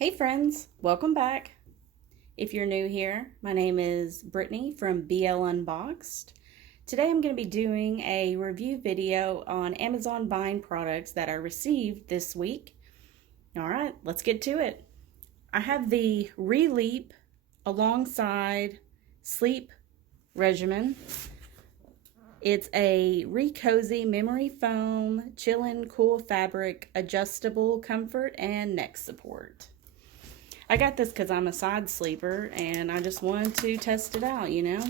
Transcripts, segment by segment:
Hey friends, welcome back. If you're new here, my name is Brittany from BL Unboxed. Today I'm going to be doing a review video on Amazon Vine products that I received this week. Alright, let's get to it. I have the Releap alongside Sleep Regimen. It's a Recozy memory foam, chill-in cool fabric, adjustable comfort, and neck support. I got this because I'm a side sleeper and I just wanted to test it out, you know.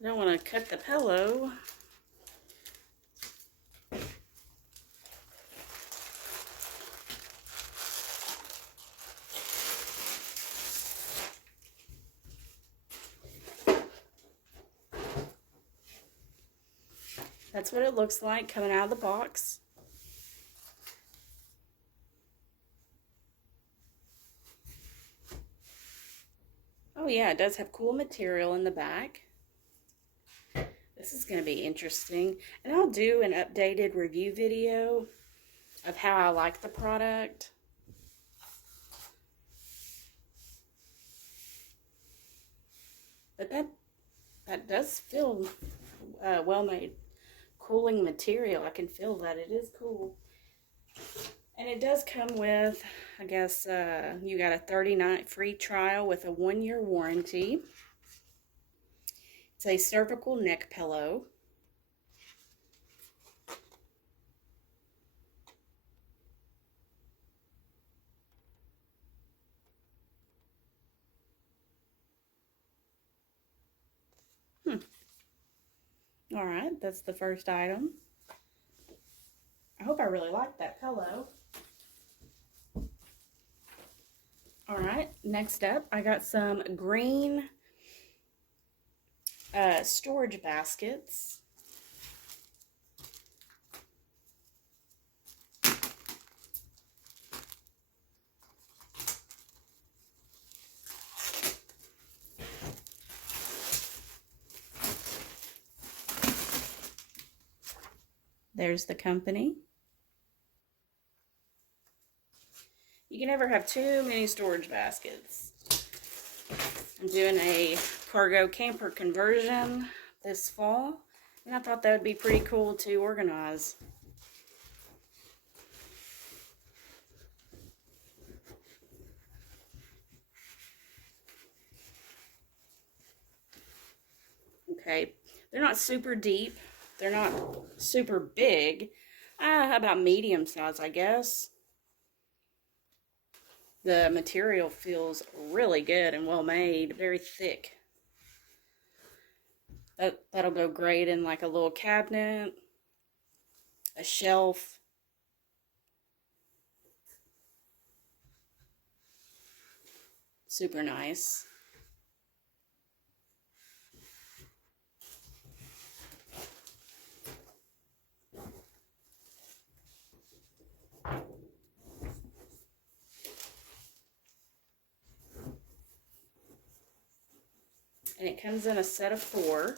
I don't want to cut the pillow. That's what it looks like coming out of the box. Oh yeah, it does have cool material in the back. This is going to be interesting. And I'll do an updated review video of how I like the product. But that does feel well-made. Cooling material. I can feel that it is cool. And it does come with, I guess, you got a 30-night free trial with a 1-year warranty. It's a cervical neck pillow. All right, that's the first item. I hope I really like that pillow. All right, next up, I got some green storage baskets. There's the company. You can never have too many storage baskets. I'm doing a cargo camper conversion this fall, and I thought that would be pretty cool to organize. Okay, they're not super deep. They're not super big. About medium size, I guess. The material feels really good and well made, very thick. That'll go great in like a little cabinet, a shelf. Super nice. And it comes in a set of 4.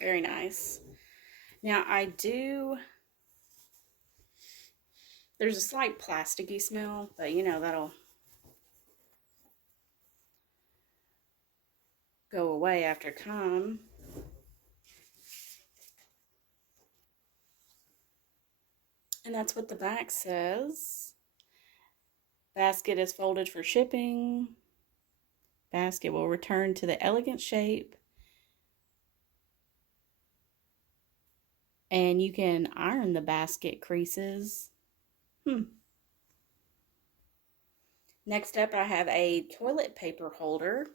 Very nice. Now there's a slight plasticky smell, but you know, that'll go away after time. And that's what the back says. Basket is folded for shipping. Basket will return to the elegant shape And you can iron the basket creases. Next up, I have a toilet paper holder.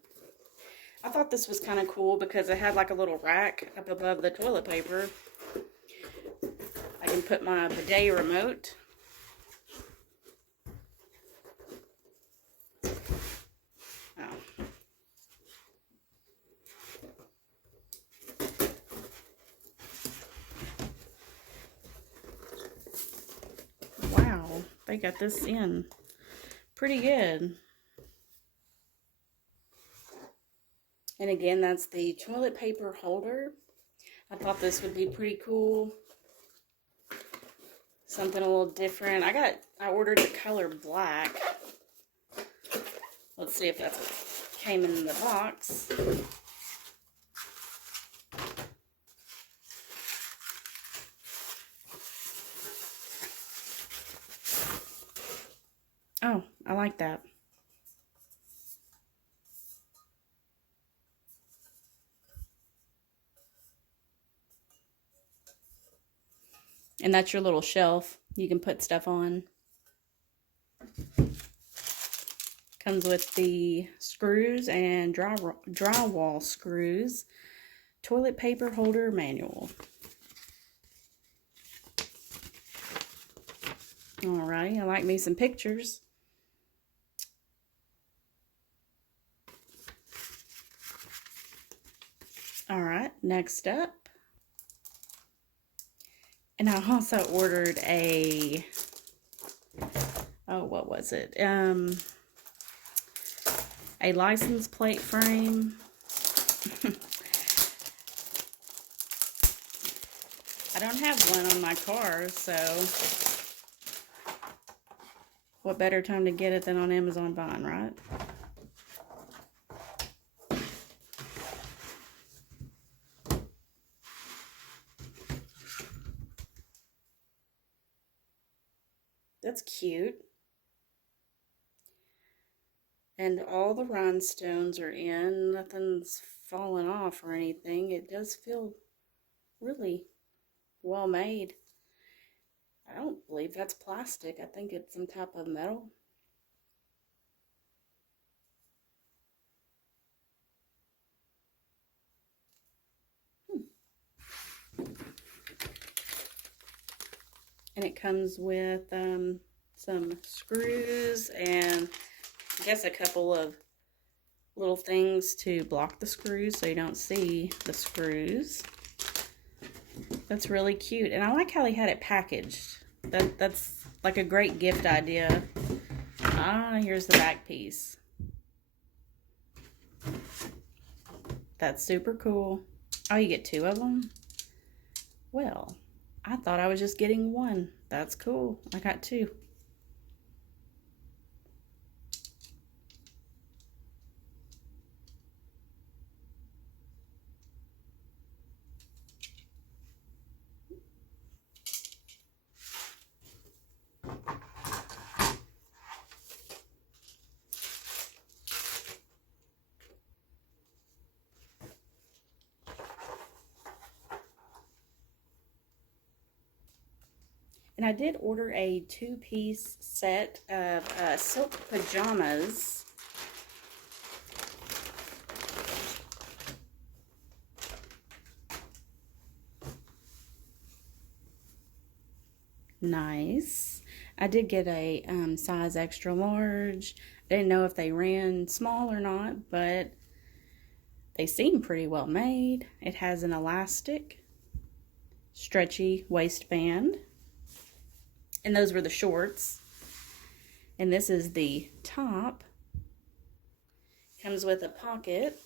I thought this was kind of cool because it had like a little rack up above the toilet paper. I can put my bidet remote. Oh. Wow, they got this in pretty good. And again, that's the toilet paper holder. I thought this would be pretty cool. Something a little different. I ordered the color black. Let's see if that's what came in the box. Oh, I like that. And that's your little shelf you can put stuff on. Comes with the screws and drywall screws. Toilet paper holder manual. Alrighty, I like me some pictures. Alright, next up. And I also ordered a, oh, what was it? A license plate frame. I don't have one on my car, so what better time to get it than on Amazon Vine, right? That's cute. And all the rhinestones are in. Nothing's fallen off or anything. It does feel really well made. I don't believe that's plastic. I think it's some type of metal. And it comes with some screws and I guess a couple of little things to block the screws so you don't see the screws. That's really cute. And I like how they had it packaged. That's like a great gift idea. Ah, here's the back piece. That's super cool. Oh, you get two of them? Well, I thought I was just getting one. That's cool. I got two. And I did order a two-piece set of silk pajamas. Nice. I did get a size extra large. I didn't know if they ran small or not, but they seem pretty well made. It has an elastic, stretchy waistband. And those were the shorts. And this is the top. Comes with a pocket.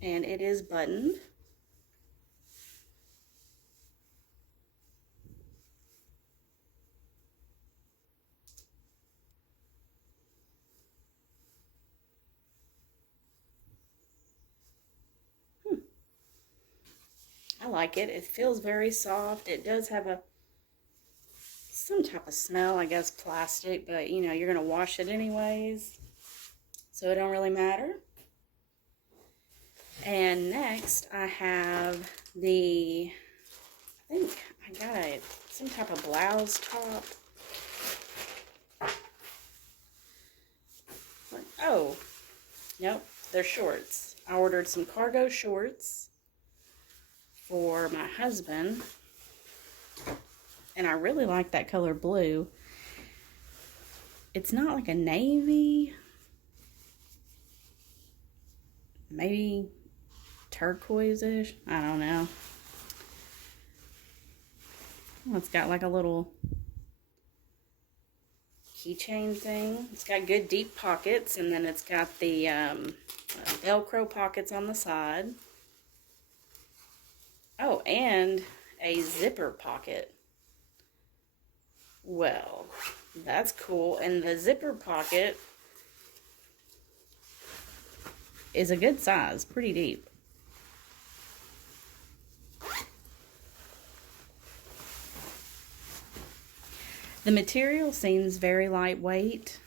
And it is buttoned. I like it. It feels very soft. It does have some type of smell, I guess plastic, but you know, you're going to wash it anyways. So it don't really matter. And next I have the, I think I got some type of blouse top. Oh, nope, they're shorts. I ordered some cargo shorts for my husband, and I really like that color blue. It's not like a navy, maybe turquoise-ish, I don't know. Oh, it's got like a little keychain thing. It's got good deep pockets, and then it's got the Velcro pockets on the side. Oh, and a zipper pocket. Well, that's cool. And the zipper pocket is a good size, pretty deep. The material seems very lightweight.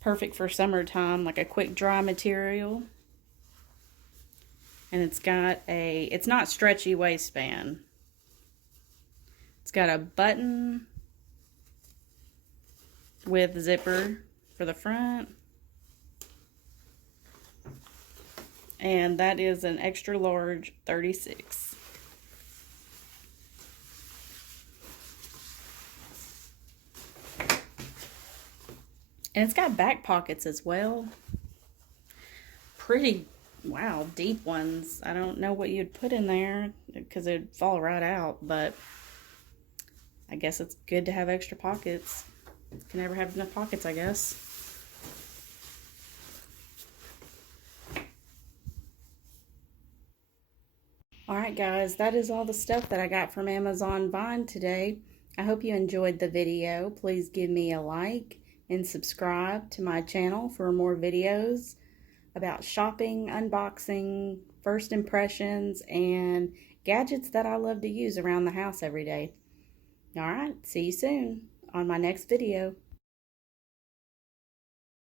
Perfect for summertime, like a quick dry material. And it's got it's not stretchy waistband. It's got a button with zipper for the front. And that is an extra large 36. And it's got back pockets as well. Pretty, wow, deep ones. I don't know what you'd put in there because it'd fall right out, but I guess it's good to have extra pockets. You can never have enough pockets, I guess. Alright guys, that is all the stuff that I got from Amazon Vine today. I hope you enjoyed the video. Please give me a like and subscribe to my channel for more videos about shopping, unboxing, first impressions, and gadgets that I love to use around the house every day. Alright, see you soon on my next video.